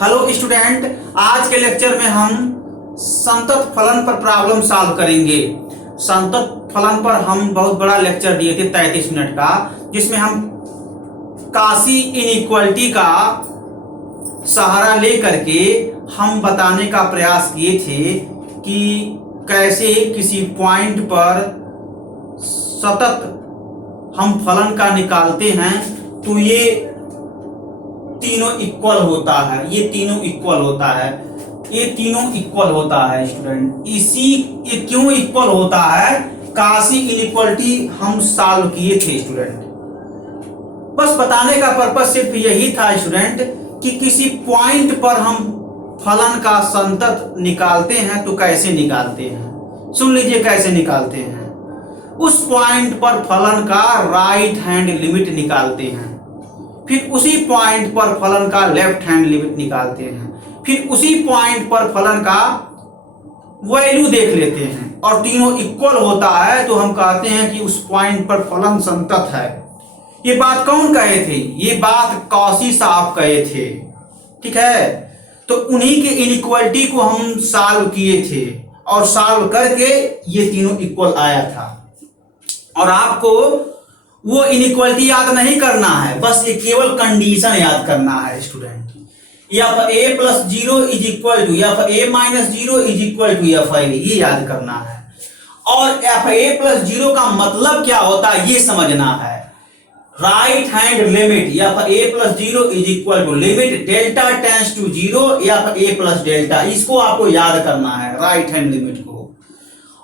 Hello student, आज के lecture में हम संतत फलन पर प्रॉब्लम सॉल्व करेंगे। संतत फलन पर हम बहुत बड़ा लेक्चर दिए थे 33 मिनट का, जिसमें हम काशी इनइक्वालिटी का सहारा ले करके हम बताने का प्रयास किए थे कि कैसे किसी पॉइंट पर सतत हम फलन का निकालते हैं तो ये तीनों इक्वल होता है। ये तीनों इक्वल होता है। ये तीनों इक्वल होता है स्टूडेंट। ये क्यों इक्वल होता है? काशी इनइक्वालिटी हम सॉल्व किए थे स्टूडेंट। बस बताने का पर्पस सिर्फ यही था स्टूडेंट कि किसी पॉइंट पर हम फलन का संतत निकालते हैं तो कैसे निकालते हैं। सुन लीजिए कैसे निकालते हैं। उस पॉइंट पर फलन का राइट हैंड लिमिट निकालते हैं, फिर उसी पॉइंट पर फलन का लेफ्ट हैंड लिमिट निकालते हैं, फिर उसी पॉइंट पर फलन का वैल्यू देख लेते हैं और तीनों इक्वल होता है तो हम कहते हैं कि उस पॉइंट पर फलन संतत है। ये बात कौन कहे थे? ये बात काशी साहब कहे थे। ठीक है, तो उन्हीं के इनइक्वालिटी को हम सॉल्व किए थे और सॉल्व करके ये तीनों इक्वल आया था। और आपको वो इनइक्वालिटी याद नहीं करना है, बस ये केवल कंडीशन याद करना है student. F A plus zero is equal to F A minus zero is equal to F I, ये याद करना है। और एफ ए प्लस जीरो का मतलब क्या होता है ये समझना है। Right hand limit F A plus zero is equal to limit delta tends to zero F A plus delta, इसको आपको याद करना है, राइट हैंड लिमिट को।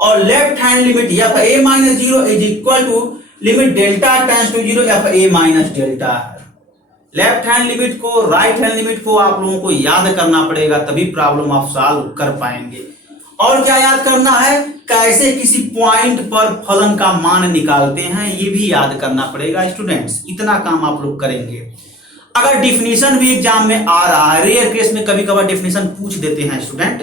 और left hand limit F A minus zero is equal to limit delta tends to zero F A minus delta. Left hand limit को, right hand limit को आप लोगों को याद करना पड़ेगा, तभी प्रॉब्लम आप सॉल्व कर पाएंगे। और क्या याद करना है? कैसे किसी पॉइंट पर फलन का मान निकालते हैं ये भी याद करना पड़ेगा स्टूडेंट्स। इतना काम आप लोग करेंगे। अगर डिफिनीशन भी एग्जाम में आ रहा है, रेयर केस में कभी कभार डिफिनीशन पूछ देते हैं स्टूडेंट,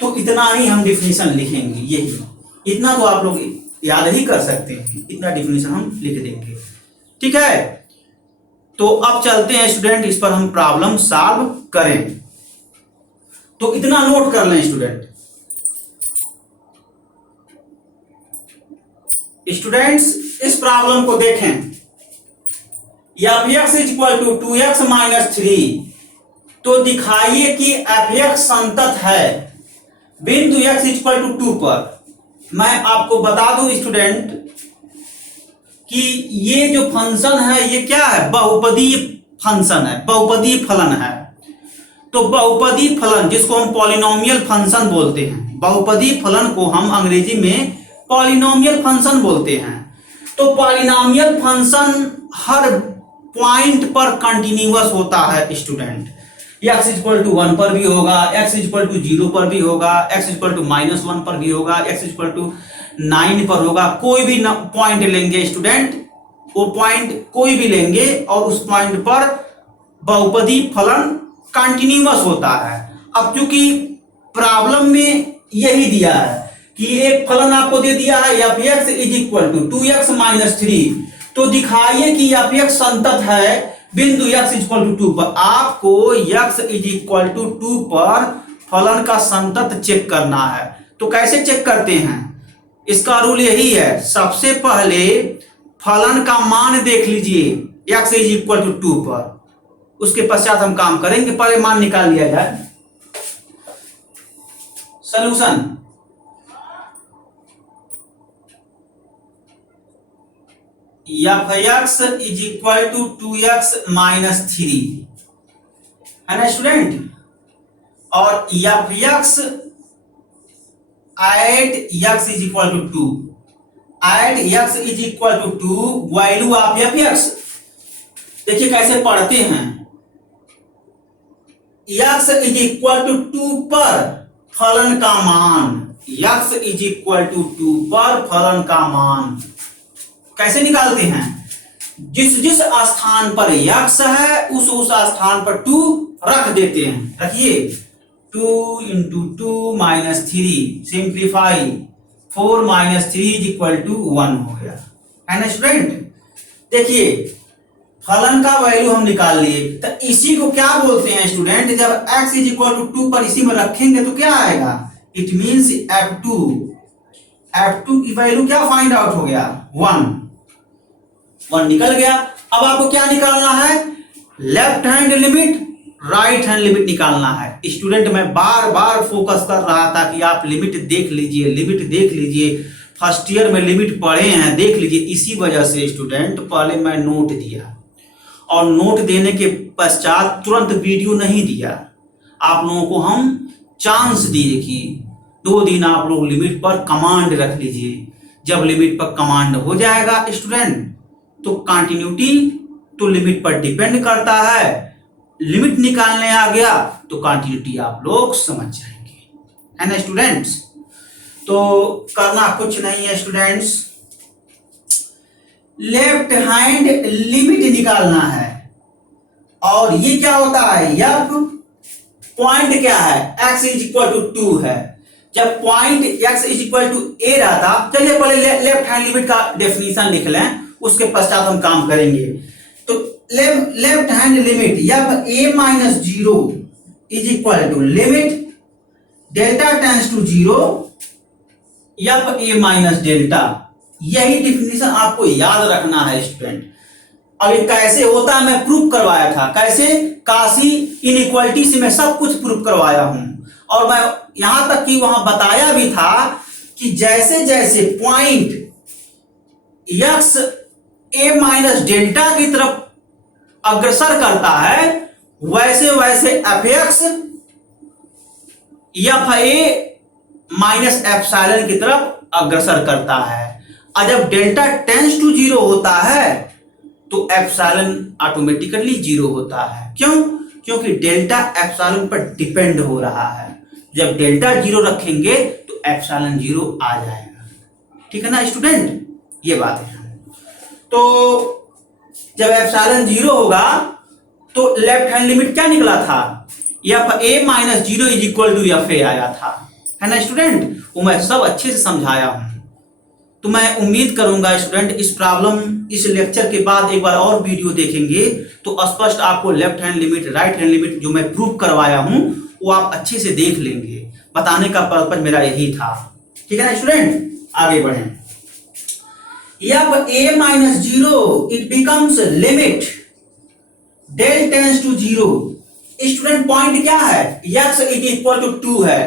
तो इतना ही हम डिफिनीशन लिखेंगे। यही इतना तो आप लोग याद ही कर सकते हैं, इतना डिफिनीशन हम लिख देंगे। ठीक है, तो अब चलते हैं स्टूडेंट, इस पर हम प्रॉब्लम सॉल्व करें। तो इतना नोट कर लें स्टूडेंट। स्टूडेंट्स इस प्रॉब्लम को देखें। F x is equal to 2x minus 3, तो दिखाइए कि एफ एक्स संतत है बिंदु x इज इक्वल टू 2 पर। मैं आपको बता दूं स्टूडेंट कि ये जो फंक्शन है ये क्या है? बहुपदीय फंक्शन है, बहुपदीय फलन है। तो बहुपदीय फलन जिसको हम पॉलिनोमियल फंक्शन बोलते हैं, बहुपदीय फलन को हम अंग्रेजी में पॉलिनोमियल फंक्शन बोलते हैं। तो पॉलिनोमियल फंक्शन हर पॉइंट पर कंटिन्यूअस होता है स्टूडेंट। x इक्वल टू 1 पर भी होगा, x इक्वल टू 0 पर भी होगा, x इक्वल टू -1 पर भी होगा, x इक्वल टू 9 पर होगा। कोई भी पॉइंट लेंगे स्टूडेंट, वो पॉइंट कोई भी लेंगे और उस पॉइंट पर बहुपदीय फलन कंटिन्यूअस होता है। अब चूंकि प्रॉब्लम में यही दिया है कि एक फलन आपको दे दिया है F x is equal to 2x minus 3, तो दिखाइए कि एफ एक्स संतत है बिंदु x इक्वल टू 2 पर। आपको x इज इक्वल टू 2 पर फलन का संतत चेक करना है। तो कैसे चेक करते हैं? इसका रूल यही है, सबसे पहले फलन का मान देख लीजिए x इज इक्वल टू 2 पर, उसके पश्चात हम काम करेंगे। पहले मान निकाल लिया जाए। Solution f x is equal to 2x minus 3 है ना स्टूडेंट। और f x at x is equal to 2, at x is equal to 2 value of f x. देखिए कैसे पढ़ते हैं। x इज इक्वल टू 2 पर फलन का मान, x इज इक्वल टू 2 पर फलन का मान कैसे निकालते हैं? जिस जिस स्थान पर x है उस स्थान पर 2 रख देते हैं। रखिए 2 into 2 minus 3, simplify 4 minus 3 is equal to 1 हो गया, है ना स्टूडेंट। देखिए फलन का वैल्यू हम निकाल लिए। तो इसी को क्या बोलते हैं स्टूडेंट, जब x इज इक्वल टू 2 पर इसी में रखेंगे तो क्या आएगा, इट मीन्स f2 की वैल्यू क्या फाइंड आउट हो गया, 1 निकल गया। अब आपको क्या निकालना है, left hand limit right hand limit निकालना है। स्टूडेंट मैं बार बार फोकस कर रहा था कि आप लिमिट देख लीजिए, फर्स्ट ईयर में लिमिट पढ़े हैं, देख लीजिए। इसी वजह से स्टूडेंट पहले मैं नोट दिया और नोट देने के पश्चात तुरंत वीडियो नहीं दिया। आप लोगों को हम चांस दिए कि 2 दिन आप लोग लिमिट पर कमांड रख लीजिए। जब लिमिट पर कमांड हो जाएगा स्टूडेंट तो कंटिन्यूटी तो लिमिट पर डिपेंड करता है। लिमिट निकालने आ गया तो कंटिन्यूटी आप लोग समझ जाएंगे, है ना स्टूडेंट्स। तो करना कुछ नहीं है स्टूडेंट्स, लेफ्ट हैंड लिमिट निकालना है। और ये क्या होता है, यह पॉइंट क्या है, x इज इक्वल टू 2 है। जब point x is equal to a रहता, चलिए पहले लेफ्ट हैंड लिमिट का डेफिनेशन लिख लें, उसके पश्चात हम काम करेंगे। तो लेफ्ट हैंड लिमिट जब a minus 0 is equal to limit delta tends to 0 यप a माइनस डेल्टा, यही डिफिनेशन आपको याद रखना है स्टूडेंट। अब ये कैसे होता है मैं प्रूफ करवाया था, कैसे, काशी इनइक्वालिटी से मैं सब कुछ प्रूफ करवाया हूं। और मैं यहां तक कि वहां बताया भी था कि जैसे जैसे point x a minus delta की तरफ अग्रसर करता है वैसे वैसे fx fa माइनस एप्सिलॉन की तरफ अग्रसर करता है। और जब डेल्टा टेंड्स टू 0 होता है तो एप्सिलॉन ऑटोमेटिकली 0 होता है। क्यों, क्योंकि डेल्टा एप्सिलॉन पर डिपेंड हो रहा है। जब डेल्टा 0 रखेंगे तो एप्सिलॉन 0 आ जाएगा, ठीक है ना स्टूडेंट, ये बात है। तो जब एप्सिलॉन 0 होगा तो लेफ्ट हैंड लिमिट क्या निकला था, fa minus 0 is equal to fa आया था, है ना स्टूडेंट। वो मैं सब अच्छे से समझाया हूं। तो मैं उम्मीद करूंगा स्टूडेंट इस प्रॉब्लम, इस लेक्चर के बाद एक बार और वीडियो देखेंगे तो स्पष्ट आपको left hand limit right hand limit जो मैं प्रूफ करवाया हूं वो आप अच्छे से देख लेंगे। बताने का पर्पज मेरा यही था, ठीक है ना स्टूडेंट। आगे बढ़ें, जब a minus 0 it becomes limit del tends to 0। Student point क्या है, x इज इक्वल टू 2 है।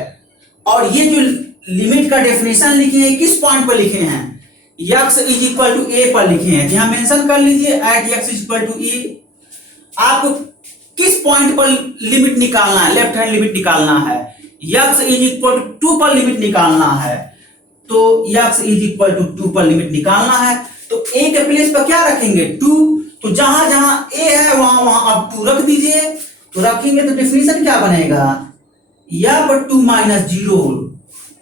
और ये जो लिमिट का डेफिनेशन लिखे हैं किस पॉइंट पर लिखे हैं, x is equal to a पर लिखे हैं। यहां मेंशन कर लीजिए at x is equal to a। आपको किस पॉइंट पर लिमिट निकालना है, लेफ्ट हैंड लिमिट निकालना है, x इज इक्वल टू 2 पर लिमिट निकालना है। तो x इज इक्वल टू 2 पर लिमिट निकालना है तो a के प्लेस पर क्या रखेंगे, 2। तो जहां जहां a है वहां वहां आप 2 रख दीजिए। तो रखेंगे तो डेफिनेशन क्या बनेगा, या पर 2 माइनस 0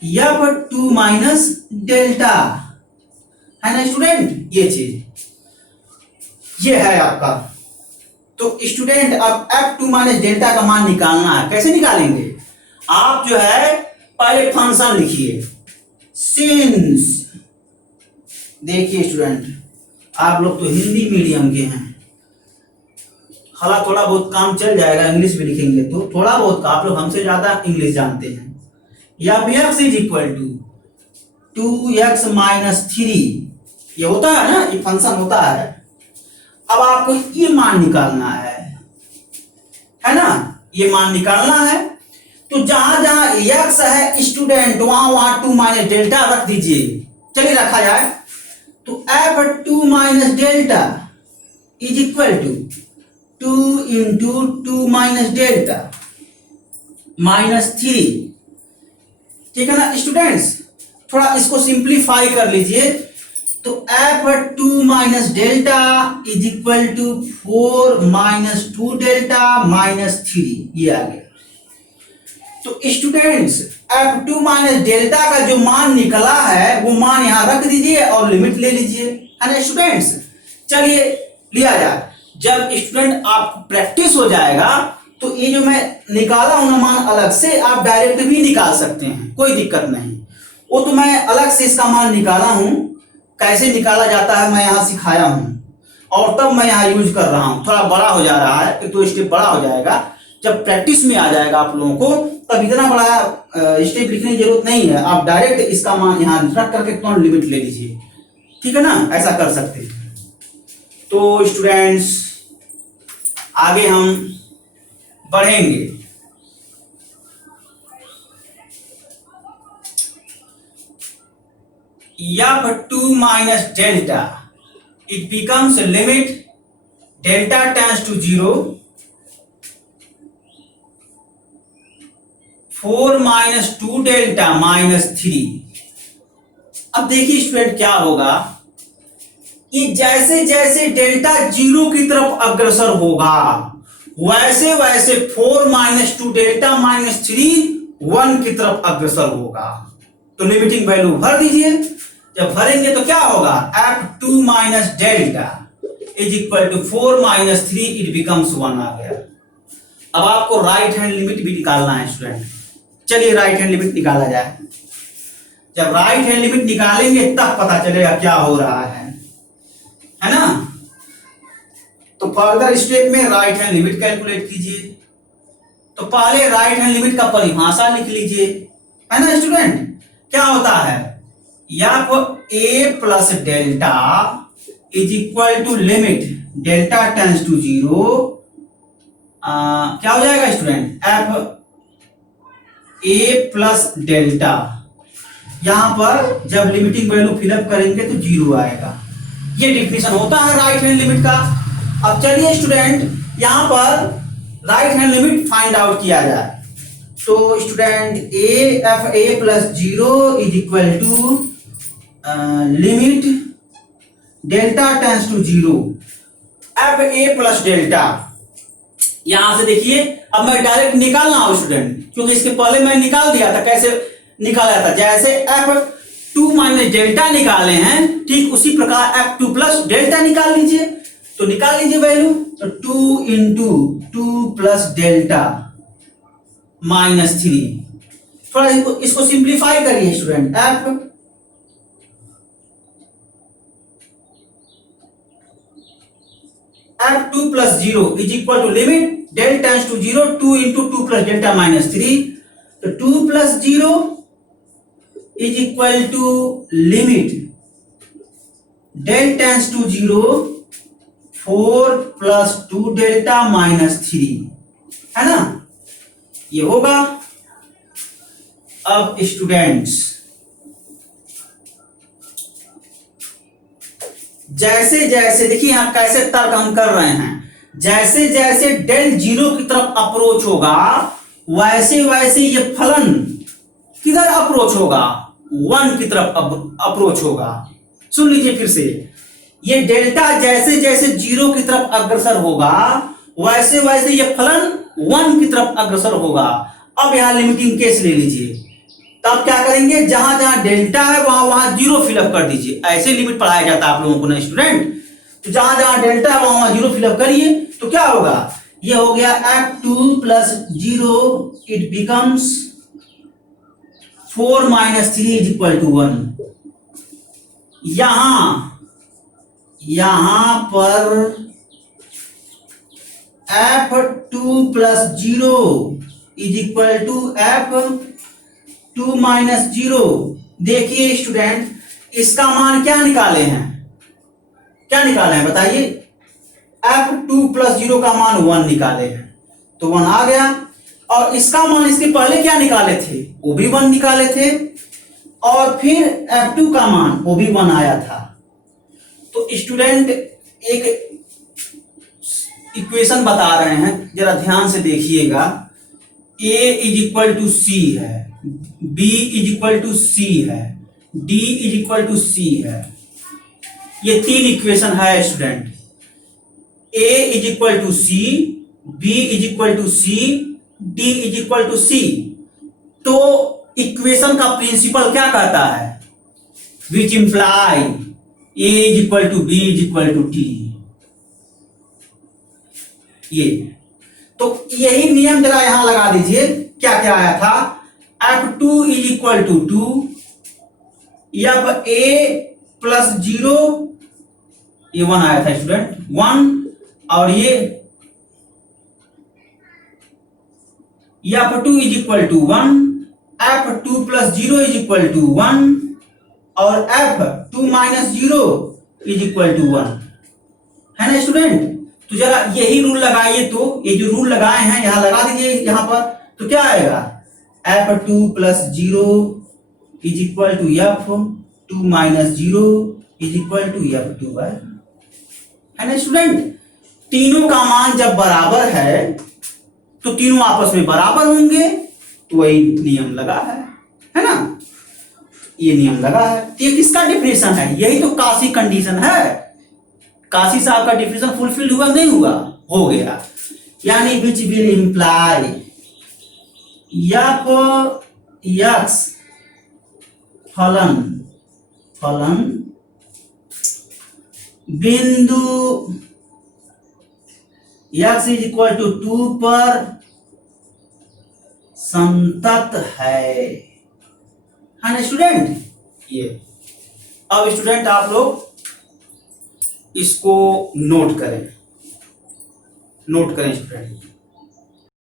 या पर 2 माइनस डेल्टा, है ना स्टूडेंट। ये चीज ये है आपका। तो स्टूडेंट अब f2 माइनस डेल्टा का मान निकालना है। कैसे निकालेंगे, आप जो है पहले फंक्शन लिखिए सिंस। देखिए स्टूडेंट आप लोग तो हिंदी मीडियम के हैं, हालांकि थोड़ा बहुत काम चल जाएगा, इंग्लिश भी लिखेंगे तो थोड़ा बहुत का, आप लोग हमसे ज्यादा इंग्लिश जानते हैं। या x is equal to 2x minus 3, ये होता है ना, ये फंक्शन होता है। अब आपको ये मान निकालना है ना, ये मान निकालना है। तो जहां जहां x है स्टूडेंट वहां वहां 2 माइनस डेल्टा रख दीजिए। चलिए रखा जाए तो f2 minus delta is equal to 2 into 2 minus delta minus 3, ठीक है ना स्टूडेंट्स। थोड़ा इसको सिंप्लीफाई कर लीजिए तो f2 minus delta is equal to 4 minus 2 delta minus 3, ये आ गया। तो स्टूडेंट्स f2 माइनस डेल्टा का जो मान निकला है वो मान यहां रख दीजिए और लिमिट ले लीजिए, है ना स्टूडेंट्स। चलिए लिया जाए। जब स्टूडेंट आपको प्रैक्टिस हो जाएगा तो ये जो मैं निकाला हूं ना मान अलग से आप डायरेक्ट भी निकाल सकते हैं, कोई दिक्कत नहीं। वो तो मैं अलग से इसका मान निकाला हूं, कैसे निकाला जाता है मैं यहां सिखाया हूं। और तब मैं यहाँ यूज कर रहा हूँ। थोड़ा बड़ा हो जा रहा है, एक तो स्टेप बड़ा हो जाएगा, जब प्रैक्टिस में आ जाएगा आप लोगों को तब इतना बड़ा स्टेप लिखने की जरूरत नहीं है। आप डायरेक्ट इसका मान यहाँ रख करके तुरंत लिमिट ले लीजिए, ठीक है ना, ऐसा कर सकते हैं। तो स्टूडेंट्स आगे हम बढ़ेंगे। f2 minus delta, it becomes a limit delta tends to 0, 4 minus 2 delta minus 3। अब देखिए स्टूडेंट क्या होगा कि जैसे जैसे डेल्टा 0 की तरफ अग्रसर होगा वैसे वैसे 4 minus 2 delta minus 3 1 की तरफ अग्रसर होगा। तो लिमिटिंग वैल्यू भर दीजिए। जब भरेंगे तो क्या होगा, f2 minus delta is equal to 4 minus 3, it becomes 1 आ गया। अब आपको राइट हैंड लिमिट भी निकालना है स्टूडेंट। चलिए राइट हैंड लिमिट निकाला जाए। जब राइट हैंड लिमिट निकालेंगे तब पता चलेगा क्या हो रहा है ना। तो फर्दर स्टेप में राइट हैंड लिमिट कैलकुलेट कीजिए। तो पहले राइट हैंड लिमिट का परिभाषा लिख लीजिए, है ना स्टूडेंट। क्या होता है, f A plus delta is equal to limit delta tends to 0। क्या हो जाएगा student, F A plus delta, यहां पर जब लिमिटिंग वैल्यू फिलअप करेंगे तो 0 आएगा। ये डिफिनेशन होता है राइट हैंड लिमिट का। अब चलिए स्टूडेंट यहां पर right hand limit find out किया जाए। तो student F A plus 0 is equal to limit delta tends to 0 f A plus delta. यहां से देखिए अब मैं डायरेक्ट निकालना हूं स्टूडेंट, क्योंकि इसके पहले मैं निकाल दिया था। कैसे निकाला था, जैसे f2 माइनस डेल्टा निकाले हैं ठीक उसी प्रकार f2 प्लस डेल्टा निकाल लीजिए। तो निकाल लीजिए वैल्यू। तो 2 इंटू 2 प्लस डेल्टा माइनस 3। थोड़ा इसको सिंप्लीफाई करिए student. f2 plus 0 is equal to limit del tends to 0 2 into 2 plus delta minus 3। तो 2 plus 0 is equal to limit del tends to 0 4 plus 2 delta minus 3, है ना, ये होगा। अब स्टूडेंट्स जैसे जैसे देखिए यहां कैसे तर्क हम कर रहे हैं, जैसे जैसे डेल 0 की तरफ अप्रोच होगा वैसे वैसे ये फलन किधर अप्रोच होगा, 1 की तरफ अप्रोच होगा। सुन लीजिए फिर से, ये डेल्टा जैसे जैसे 0 की तरफ अग्रसर होगा वैसे वैसे ये फलन 1 की तरफ अग्रसर होगा। अब यहां लिमिटिंग केस ले लीजिए। तब क्या करेंगे, जहां जहां डेल्टा है वहां वहां 0 फिलअप कर दीजिए। ऐसे लिमिट पढ़ाया जाता है आप लोगों को ना स्टूडेंट। तो जहां जहां डेल्टा है वहां वहां 0 फिलअप करिए। तो क्या होगा, ये हो गया f2 plus 0 it becomes 4 minus 3 is equal to 1। यहां पर f2 plus 0 is equal to f2 minus 0। देखिए स्टूडेंट इसका मान क्या निकाले हैं, क्या निकाले हैं बताइए, f2 प्लस 0 का मान 1 निकाले हैं। तो 1 आ गया। और इसका मान इसके पहले क्या निकाले थे, वो भी 1 निकाले थे। और फिर f2 का मान वो भी 1 आया था। तो स्टूडेंट एक इक्वेशन बता रहे हैं, जरा ध्यान से देखिएगा। a is equal to c है, b is equal to c है, d is equal to c है। ये 3 इक्वेशन है student. a is equal to c, b is equal to c, d is equal to c. तो equation का principle क्या कहता है, which imply a is equal to b is equal to t। ये तो यही नियम जरा यहां लगा दीजिए। क्या क्या आया था, f2 is equal to 2, f a plus 0 ये 1 आया था स्टूडेंट, 1, और ये f2 is equal to 1, f2 plus 0 is equal to 1, और f2 minus 0 is equal to 1, है ना स्टूडेंट। तो जरा यही रूल लगाइए, तो ये जो रूल लगाए हैं यहां लगा दीजिए यहां पर, तो क्या आएगा, f2 plus 0 is equal to f2 minus 0 is equal to f2 by, है ना स्टूडेंट। तीनों का मान जब बराबर है तो तीनों आपस में बराबर होंगे, तो वही नियम लगा है ना, ये नियम लगा है। तो ये किसका डिफिनेशन है, यही तो काशी कंडीशन है। काशी साहब का डिफिनेशन फुलफिल्ड हुआ नहीं हुआ, हो गया, यानी विच विल इंप्लाई x फलन बिंदु x इज इक्वल टू 2 पर संतत है ना स्टूडेंट। ये अब स्टूडेंट आप लोग इसको नोट करें स्टूडेंट।